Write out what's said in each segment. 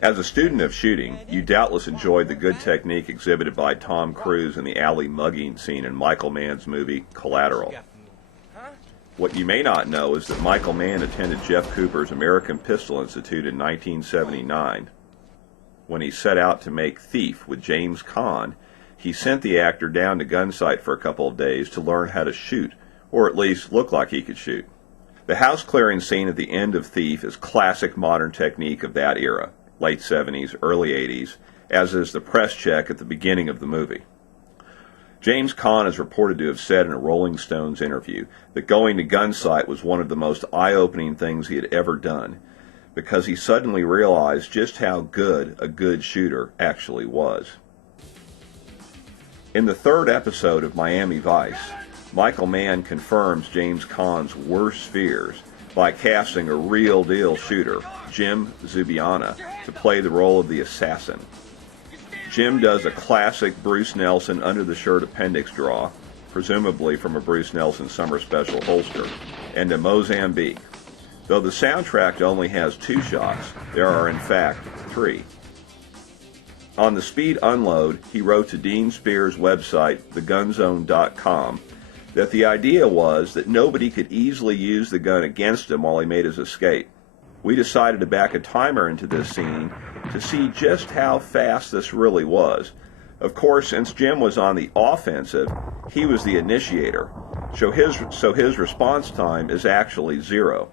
As a student of shooting, you doubtless enjoyed the good technique exhibited by Tom Cruise in the alley mugging scene in Michael Mann's movie Collateral. What you may not know is that Michael Mann attended Jeff Cooper's American Pistol Institute in 1979. When he set out to make Thief with James Caan, he sent the actor down to Gunsight for a couple of days to learn how to shoot, or at least look like he could shoot. The house clearing scene at the end of Thief is classic modern technique of that era, late 70s, early 80s, as is the press check at the beginning of the movie. James Caan is reported to have said in a Rolling Stones interview that going to Gunsight was one of the most eye-opening things he had ever done, because he suddenly realized just how good a good shooter actually was. In the third episode of Miami Vice, Michael Mann confirms James Caan's worst fears by casting a real-deal shooter, Jim Zubiana, to play the role of the assassin. Jim does a classic Bruce Nelson under-the-shirt appendix draw, presumably from a Bruce Nelson summer special holster, and a Mozambique. Though the soundtrack only has 2 shots, there are in fact 3. On the speed unload, he wrote to Dean Spears' website, thegunzone.com, that the idea was that nobody could easily use the gun against him while he made his escape. We decided to back a timer into this scene to see just how fast this really was. Of course, since Jim was on the offensive, he was the initiator, so his response time is actually 0.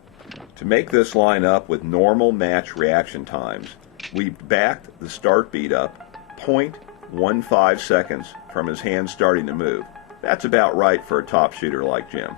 To make this line up with normal match reaction times, we backed the start beat up 0.15 seconds from his hand starting to move. That's about right for a top shooter like Jim.